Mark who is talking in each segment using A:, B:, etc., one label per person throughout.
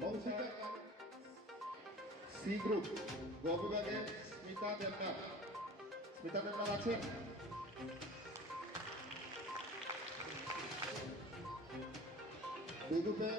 A: Vanshika C group গ বিভাগে স্মিতা দেবনাথ স্মিতা দেবনাথ আছেন বি গ্রুপে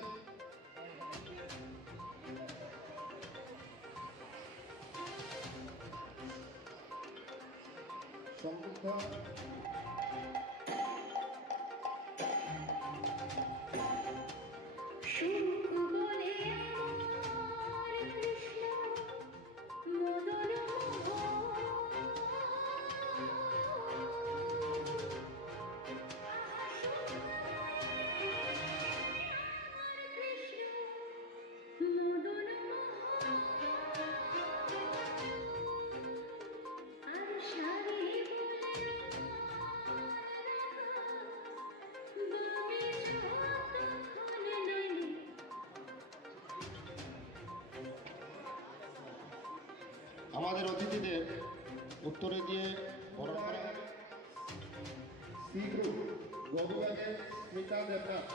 A: আমাদের অতিথিদের উত্তরে দিয়ে বরণ করা হবে সি গ্রুপ গ বিভাগে স্মিতা দেবনাথ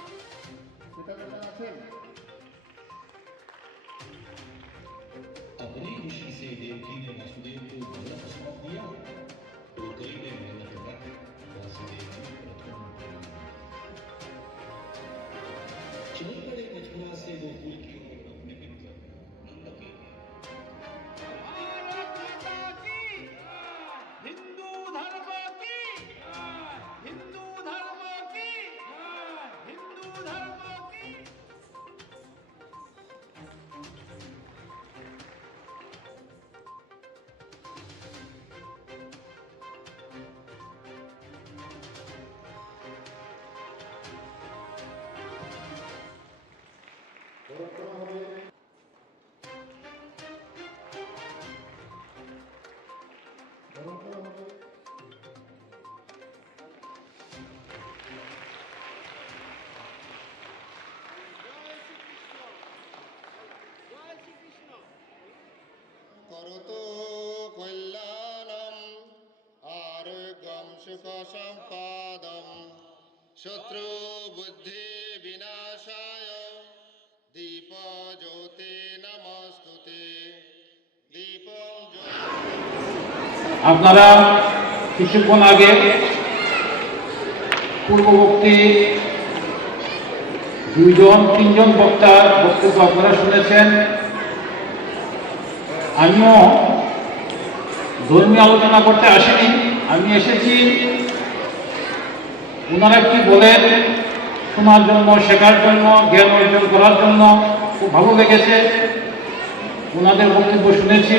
A: স্মিতা দেবনাথ আছেন
B: अपनी खुशी से देवकी ने वासुदेव को गला सौंप दिया तो कई ने मेहनत कर वासुदेव जी प्रथम प्रणाम चल पड़े मथुरा से गोकुल की
A: সম্পাদম শত্রু বুদ্ধি বিনাশায় দীপ জ্যোতি নমস্তুতে দীপম
C: আপনারা কিছুক্ষণ আগে পূর্ববর্তী দুইজন, তিনজন বক্তার বক্তব্য আপনারা শুনেছেন। আমিও ধর্মীয় আলোচনা করতে আসিনি। আমি এসেছি ওনারা কি বলেন, শোনার জন্য, শেখার জন্য, জ্ঞান অর্জন করার জন্য খুব ভালো লেগেছে। ওনাদের বক্তব্য শুনেছি।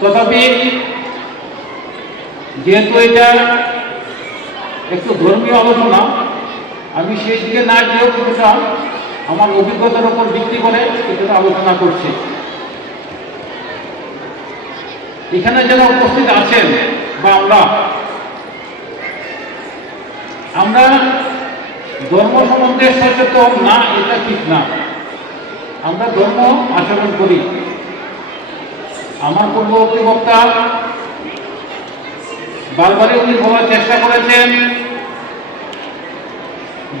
C: তথাপি যেহেতু এটা একটু ধর্মীয় আলোচনা, আমি সেই দিকে না গিয়েও কিছুটা আমার অভিজ্ঞতার উপর ভিত্তি করে কিছুটা আলোচনা করছি। এখানে যারা উপস্থিত আছেন বা আমরা আমরা ধর্ম সম্বন্ধে সচেতন না, এটা ঠিক না। আমরা ধর্ম আচরণ করি। আমার পূর্ববর্তী বক্তা বারবারই উনি বলার চেষ্টা করেছেন,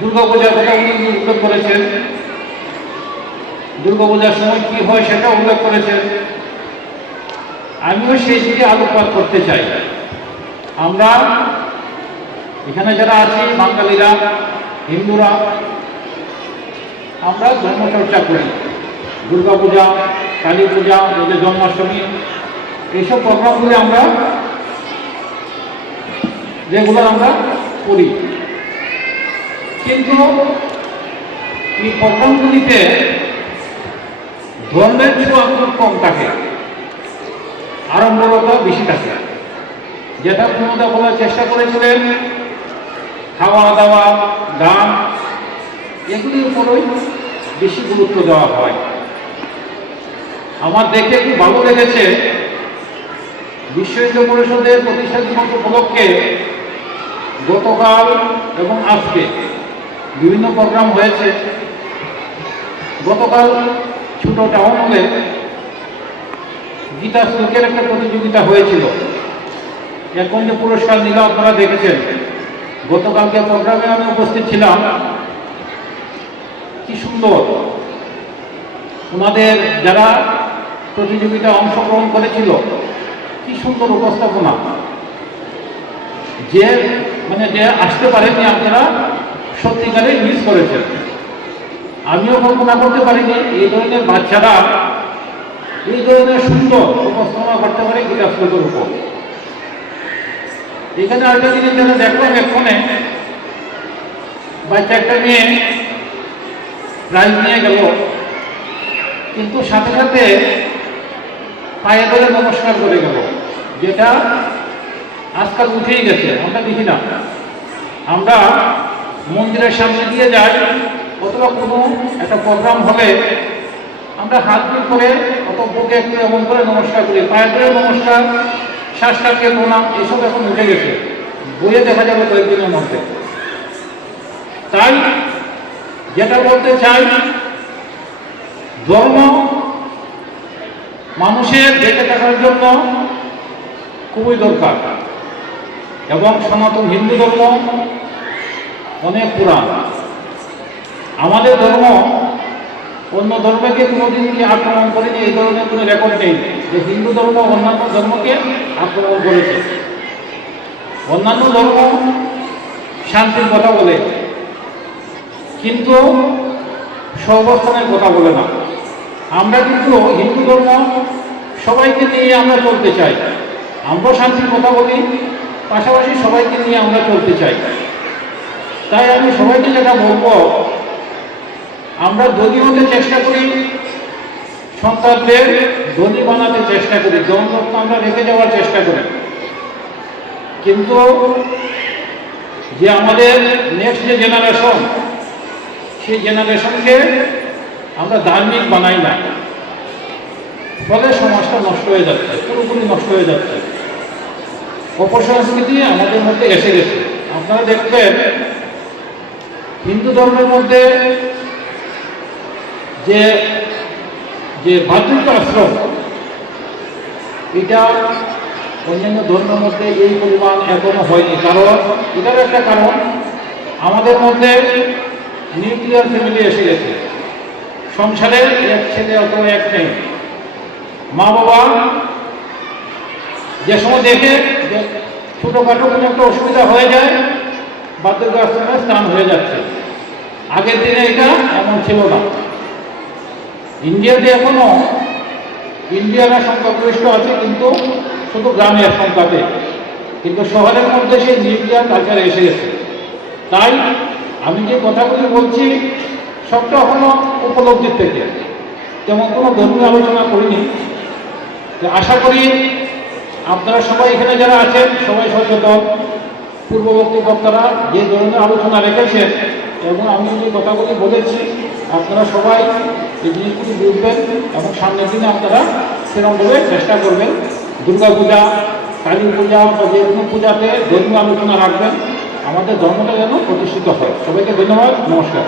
C: দুর্গাপূজার কথা উনি উল্লেখ করেছেন। দুর্গাপূজার সময় কি হয় সেটা উল্লেখ করেছেন। আমিও সেই দিকে আলোকপাত করতে চাই। আমরা এখানে যারা আছি, বাঙালিরা, হিন্দুরা, আমরা ধর্মচর্চা করি। দুর্গাপূজা কালী পূজা ওদের জন্মাষ্টমী, এইসব প্রোগ্রামগুলি আমরা রেগুলার আমরা করি। কিন্তু এই প্রোগ্রামগুলিতে ধর্মের ছোঁয়া খুব কম থাকে আড়ম্বরতা বেশি থাকে যেটা ক্ষমতা বলার চেষ্টা করেছিলেন খাওয়া দাওয়া গান এগুলির উপরই বেশি গুরুত্ব দেওয়া হয়। আমার দেখে খুব ভালো লেগেছে বিশ্ব হিন্দু পরিষদের প্রতিষ্ঠা দিবস উপলক্ষে গতকাল এবং আজকে বিভিন্ন প্রোগ্রাম হয়েছে। গতকাল ছোট টাউন হলে গীতা শ্লোকের একটা প্রতিযোগিতা হয়েছিল। এখন যে পুরস্কার নিল আপনারা দেখেছেন। গতকালকে প্রোগ্রামে আমি উপস্থিত ছিলাম। কি সুন্দর। ওনাদের যারা প্রতিযোগিতায় অংশগ্রহণ করেছিল, কি সুন্দর উপস্থাপনা। যে মানে যে আসতে পারেনি আপনারা সত্যিকারে মিস করেছেন। আমিও কল্পনা করতে পারিনি, এই ধরনের বাচ্চারা, এই ধরনের সুন্দর উপস্থাপনা করতে পারে স্রোতের উপর। এখানে আরেকটা জিনিস যেটা দেখলাম এক্ষণে, বাচ্চা একটা মেয়ে প্রাইজ নিয়ে গেল, কিন্তু সাথে সাথে পায়ে ধরে নমস্কার করে গেল, যেটা আজকাল উঠেই গেছে, আমরা দেখি না। আমরা মন্দিরের সামনে দিয়ে যাই অথবা কোনো একটা প্রোগ্রাম হলে আমরা হাত করে অত বুকে একটু এমন করে নমস্কার করি। পায়ে ধরে নমস্কার শ্বাসটাকে প্রণাম এসব এখন উঠে গেছে। বইয়ে দেখা যাবে কয়েকদিনের মধ্যে। তাই যেটা বলতে চাই, ধর্ম মানুষের বেঁচে থাকার জন্য খুবই দরকার। এবং সনাতন হিন্দু ধর্ম অনেক পুরাণ। আমাদের ধর্ম অন্য ধর্মকে কোনোদিন কি আক্রমণ করেনি? এই ধরনের কোনো রেকর্ড নেই যে হিন্দু ধর্ম অন্যান্য ধর্মকে আক্রমণ করেছে। অন্যান্য ধর্ম শান্তির কথা বলে, কিন্তু সর্বস্থানের কথা বলে না। আমরা কিন্তু হিন্দু ধর্ম সবাইকে নিয়ে আমরা চলতে চাই। আমরা শান্তির কথা বলি, পাশাপাশি সবাইকে নিয়ে আমরা চলতে চাই। তাই আমি সবাইকে যেটা বলব আমরা ধনী হতে চেষ্টা করি, সন্তানদের ধনী বানাতে চেষ্টা করি জনরত্ন আমরা রেখে যাওয়ার চেষ্টা করি। কিন্তু যে আমাদের নেক্সট যে জেনারেশন সেই জেনারেশনকে আমরা ধার্মিক বানাই না। ফলে সমাজটা নষ্ট হয়ে যাচ্ছে, পুরোপুরি নষ্ট হয়ে যাচ্ছে। অপসংস্কৃতি আমাদের মধ্যে এসে গেছে। আপনারা দেখবেন, হিন্দু ধর্মের মধ্যে যে যে ভাতৃত্ব আশ্রম, এটা অন্যান্য ধর্মের মধ্যে এই পরিমাণ এখনও হয়নি। কারণ এটারও একটা কারণ, আমাদের মধ্যে নিউক্লিয়ার ফ্যামিলি এসে গেছে। সংসারে এক ছেলে অথবা এক মেয়ে। মা বাবা যে সময় দেখে ছোটোখাটো কোনো একটা অসুবিধা হয়ে যায় বার্ধক্য আশ্রমে স্নান হয়ে যাচ্ছে। আগের দিনে এটা এমন ছিল না। ইন্ডিয়াতে এখনও ইন্ডিয়ারা সংখ্যাগরিষ্ঠ আছে, কিন্তু শুধু গ্রামের সংখ্যাতে। কিন্তু শহরের মধ্যে সেই নিউক্লিয়ার কালচার এসে গেছে। তাই আমি যে কথাগুলি বলছি, সবটা হলো উপলব্ধির থেকে। তেমন কোনো ধর্মীয় আলোচনা করিনি। আশা করি আপনারা সবাই এখানে যারা আছেন, সবাই সচেতন। পূর্ববর্তী বক্তারা যে ধরনের আলোচনা রেখেছেন, এবং আমি যে কথাগুলি বলেছি, আপনারা সবাই এই জিনিসগুলি বুঝবেন এবং সামনের দিনে আপনারা সেরকমভাবে চেষ্টা করবেন। দুর্গা পূজা, কালী পূজা বা যে কোনো পূজাতে ধর্মীয় আলোচনা রাখবেন। আমাদের ধর্মটা যেন প্রতিষ্ঠিত হয়। সবাইকে ধন্যবাদ, নমস্কার।